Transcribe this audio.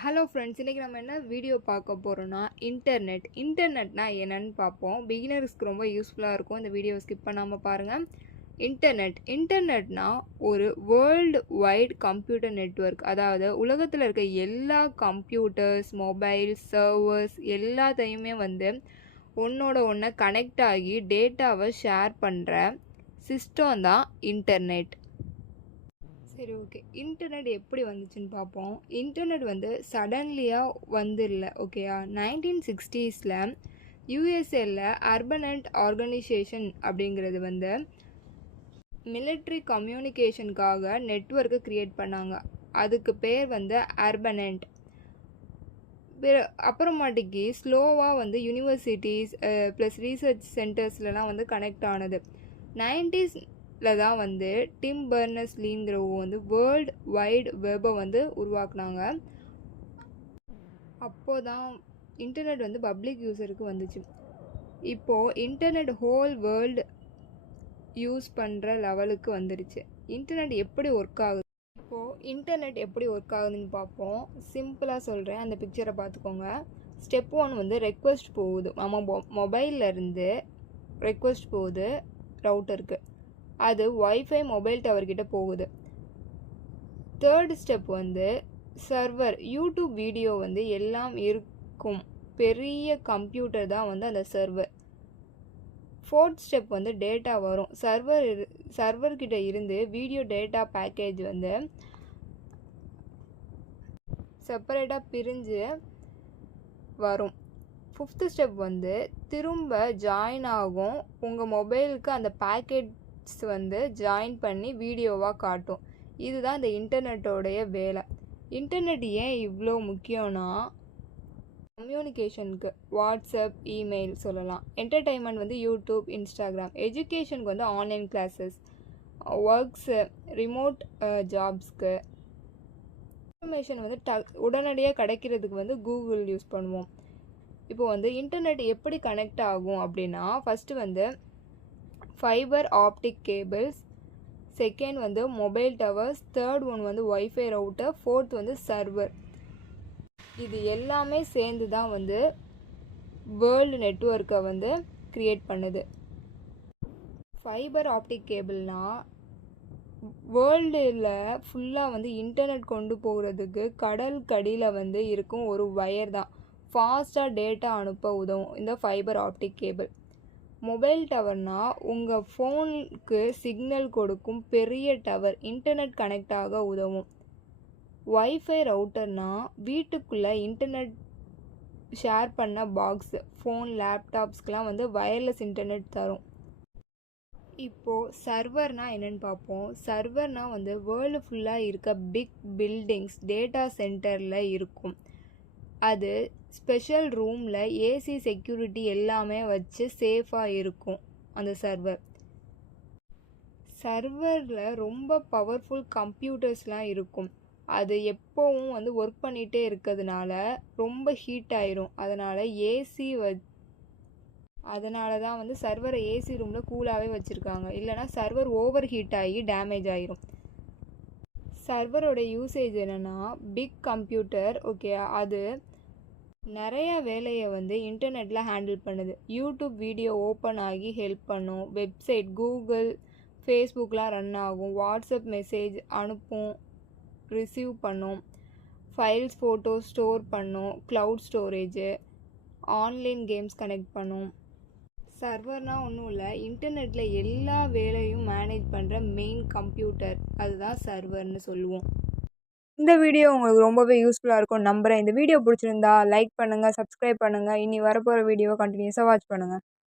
Hello friends, இன்றைக்கி நம்ம என்ன வீடியோ பார்க்க போகிறோன்னா இன்டர்நெட்னா என்னன்னு பார்ப்போம். பிகினர்ஸ்க்கு ரொம்ப யூஸ்ஃபுல்லாக இருக்கும். இந்த வீடியோ ஸ்கிப் பண்ணாமல் பாருங்கள். இன்டர்நெட்னா ஒரு வேர்ல்டு வைட் கம்ப்யூட்டர் நெட்வொர்க். அதாவது உலகத்தில் இருக்க எல்லா கம்ப்யூட்டர்ஸ், மொபைல்ஸ், சர்வர்ஸ் எல்லாத்தையுமே ஒன்றோட ஒன்று கனெக்ட் ஆகி டேட்டாவை ஷேர் பண்ணுற சிஸ்டம் தான் இன்டர்நெட். சரி, ஓகே. இன்டர்நெட் எப்படி வந்துச்சுன்னு பார்ப்போம். இன்டர்நெட் சடன்லியாக இல்லை, ஓகேயா. 1960s யூஎஸ்ஏல அர்பனெட் ஆர்கனைசேஷன் அப்படிங்கிறது மிலிட்ரி கம்யூனிகேஷனுக்காக நெட்வொர்க்கை க்ரியேட் பண்ணாங்க. அதுக்கு பேர் அர்பனெட். அப்புறமாட்டிக்கு ஸ்லோவாக யூனிவர்சிட்டிஸ் ப்ளஸ் ரீசர்ச் சென்டர்ஸ்லாம் கனெக்ட் ஆனது. 90s தான் டிம் பர்னர்ஸ்-லீங்கிறவங்க வேர்ல்டு வைட் வெப்பை உருவாக்குனாங்க. அப்போதான் இன்டர்நெட் பப்ளிக் யூஸருக்கு வந்துச்சு. இப்போது இன்டர்நெட் ஹோல் வேர்ல்டு யூஸ் பண்ணுற லெவலுக்கு வந்துருச்சு. இன்டர்நெட் எப்படி ஒர்க் ஆகுது? இப்போது இன்டர்நெட் எப்படி ஒர்க் ஆகுதுன்னு பார்ப்போம். சிம்பிளாக சொல்கிறேன், அந்த பிக்சரை பார்த்துக்கோங்க. ஸ்டெப் 1 ரெக்வெஸ்ட் போகுது. நம்ம மொபைல்லேருந்து ரெக்வெஸ்ட் போகுது ரவுட்டருக்கு. அது வைஃபை மொபைல் டவர்கிட்ட போகுது. Third step server. YouTube video எல்லாம் இருக்கும் பெரிய கம்ப்யூட்டர் தான் அந்த சர்வர். ஃபோர்த் ஸ்டெப் டேட்டா வரும். சர்வர்கிட்ட இருந்து வீடியோ டேட்டா பேக்கேஜ் செப்பரேட்டாக பிரிஞ்சு வரும். ஃபிஃப்த் ஸ்டெப் திரும்ப ஜாயின் ஆகும். உங்கள் மொபைலுக்கு அந்த பேக்கேஜ் ஜாயின் பண்ணி வீடியோவாக காட்டும். இதுதான் இந்த இன்டர்நெட்டோடைய வேலை. இன்டர்நெட் ஏன் இவ்வளோ முக்கியம்னா, கம்யூனிகேஷனுக்கு வாட்ஸ்அப், இமெயில் சொல்லலாம். Entertainment YouTube, Instagram. எஜுகேஷனுக்கு ஆன்லைன் கிளாஸஸ், ஒர்க்ஸு, ரிமோட் ஜாப்ஸ்க்கு. இன்ஃபர்மேஷன் உடனடியாக கிடைக்கிறதுக்கு கூகுள் யூஸ் பண்ணுவோம். இப்போ இன்டர்நெட் எப்படி கனெக்ட் ஆகும் அப்படின்னா, first fibre optic cables, second mobile towers, third one wifi router, fourth server. இது எல்லாமே சேர்ந்து தான் வேர்ல்டு நெட்வொர்க்கை க்ரியேட் பண்ணுது. ஃபைபர் ஆப்டிக் கேபிள்னால் வேர்ல்டில் ஃபுல்லாக இன்டர்நெட் கொண்டு போகிறதுக்கு கடலுக்கடியில் இருக்கும் ஒரு வயர் தான் ஃபாஸ்ட்டாக டேட்டா அனுப்ப உதவும் இந்த ஃபைபர் ஆப்டிக் கேபிள். மொபைல் டவர்னால் உங்கள் ஃபோனுக்கு சிக்னல் கொடுக்கும் பெரிய டவர், இன்டர்நெட் கனெக்ட் ஆக உதவும். வைஃபை ரவுட்டர்னால் வீட்டுக்குள்ளே இன்டர்நெட் ஷேர் பண்ண பாக்ஸு, ஃபோன், லேப்டாப்ஸ்க்கெலாம் வயர்லெஸ் இன்டர்நெட் தரும். இப்போது சர்வர்னால் என்னென்னு பார்ப்போம். சர்வர்னால் வேர்ல்டு ஃபுல்லாக இருக்க பிக் பில்டிங்ஸ், டேட்டா சென்டரில் இருக்கும். அது ஸ்பெஷல் ரூமில் ஏசி, செக்யூரிட்டி எல்லாமே வச்சு சேஃபாக இருக்கும் அந்த சர்வர். சர்வரில் ரொம்ப பவர்ஃபுல் கம்ப்யூட்டர்ஸ்லாம் இருக்கும். அது எப்போவும் ஒர்க் பண்ணிகிட்டே இருக்கிறதுனால ரொம்ப ஹீட் ஆயிரும். அதனால் அதனால தான் சர்வரை ஏசி ரூமில் கூலாகவே வச்சுருக்காங்க. இல்லைனா சர்வர் ஓவர் ஹீட் ஆகி டேமேஜ் ஆயிரும். சர்வரோட யூசேஜ் என்னென்னா, பிக் கம்ப்யூட்டர், ஓகே, அது நிறைய வேலையை இன்டர்நெட்டில் ஹேண்டில் பண்ணுது. யூடியூப் வீடியோ ஓப்பன் ஆகி ஹெல்ப் பண்ணும். வெப்சைட், கூகுள், ஃபேஸ்புக்கெலாம் ரன் ஆகும். வாட்ஸ்அப் மெசேஜ் அனுப்பும், ரிசீவ் பண்ணும். ஃபைல்ஸ், ஃபோட்டோஸ் ஸ்டோர் பண்ணும். Cloud storage, online games connect பண்ணும். சர்வர்னால் ஒன்றும் இல்லை, இன்டர்நெட்டில் எல்லா வேலையும் மேனேஜ் பண்ணுற மெயின் கம்ப்யூட்டர். அதுதான் சர்வர்னு சொல்லுவோம். இந்த வீடியோ உங்களுக்கு ரொம்பவே யூஸ்ஃபுல்லாக இருக்கும் நம்புகிறேன். இந்த வீடியோ பிடிச்சிருந்தா லைக் பண்ணுங்கள், சப்ஸ்கிரைப் பண்ணுங்கள். இனி வரப்போகிற வீடியோவை கண்டினியூஸாக வாட்ச் பண்ணுங்கள்.